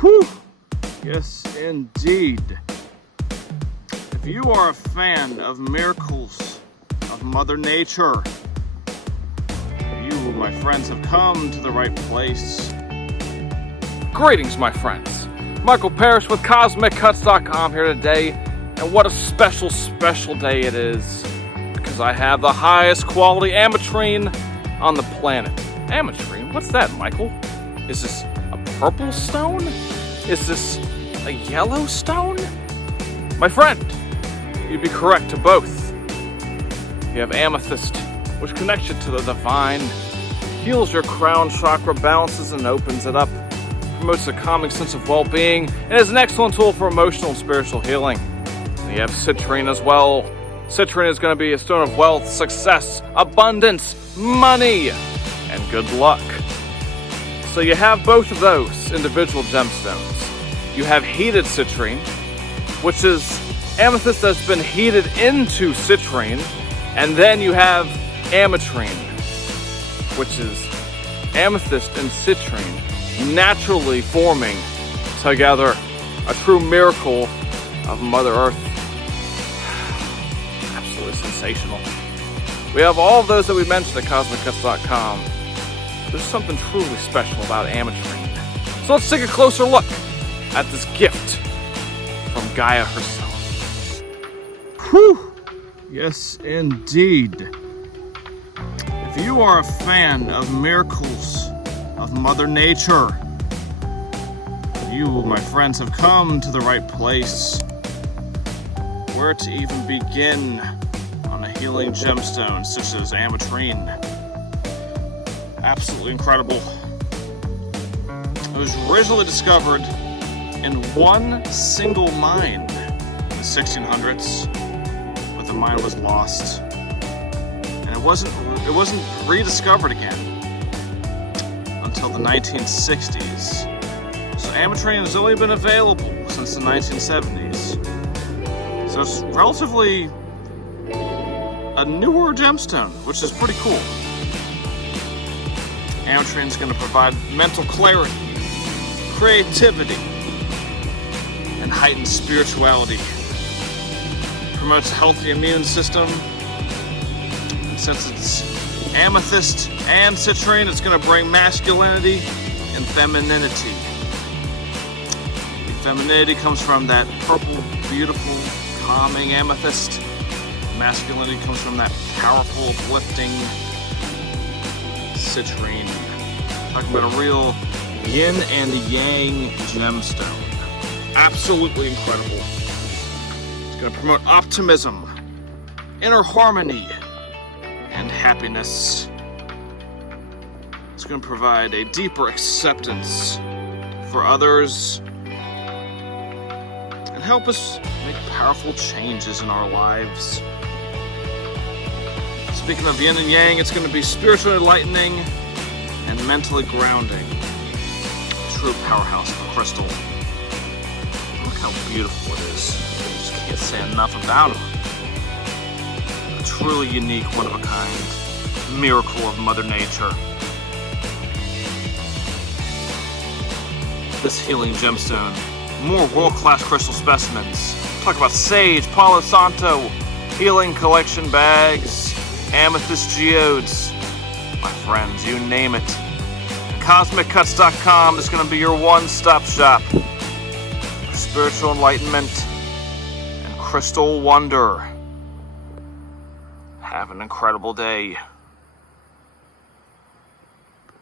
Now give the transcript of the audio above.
Whew. Yes, indeed. If you are a fan of miracles of Mother Nature, you, my friends, have come to the right place. Greetings, my friends. Michael Parrish with CosmicCuts.com here today, and what a special, special day it is, because I have the highest quality Ametrine on the planet. Ametrine? What's that, Michael? Is this a purple stone? Is this a yellow stone? My friend, you'd be correct to both. You have amethyst, which connects you to the divine, heals your crown chakra, balances and opens it up, promotes a calming sense of well-being, and is an excellent tool for emotional and spiritual healing. And you have citrine as well. Citrine is going to be a stone of wealth, success, abundance, money, and good luck. So you have both of those individual gemstones. You have heated citrine, which is amethyst that's been heated into citrine, and then you have ametrine, which is amethyst and citrine naturally forming together, a true miracle of Mother Earth. Absolutely sensational. We have all of those that we mentioned at CosmicCuts.com. There's something truly special about Ametrine. So let's take a closer look at this gift from Gaia herself. Whew. Yes, indeed. If you are a fan of miracles of Mother Nature, you, my friends, have come to the right place. Where to even begin on a healing gemstone such as Ametrine? Absolutely incredible. It was originally discovered in one single mine in the 1600s, but the mine was lost, and it wasn't rediscovered again until the 1960s. So Ametrine has only been available since the 1970s. So it's relatively a newer gemstone, which is pretty cool. Ametrine is going to provide mental clarity, creativity, and heightened spirituality. Promotes a healthy immune system. And since it's amethyst and citrine, it's going to bring masculinity and femininity. The femininity comes from that purple, beautiful, calming amethyst. Masculinity comes from that powerful, uplifting citrine. Talking about a real yin and yang gemstone. Absolutely incredible. It's going to promote optimism, inner harmony, and happiness. It's going to provide a deeper acceptance for others and help us make powerful changes in our lives. Speaking of yin and yang, it's going to be spiritually enlightening and mentally grounding. A true powerhouse of a crystal. Look how beautiful it is. I just can't say enough about it. A truly unique, one-of-a-kind miracle of Mother Nature. This healing gemstone. More world-class crystal specimens. Talk about sage, Palo Santo, healing collection bags, amethyst geodes. My friends, you name it. CosmicCuts.com is going to be your one-stop shop for spiritual enlightenment and crystal wonder. Have an incredible day.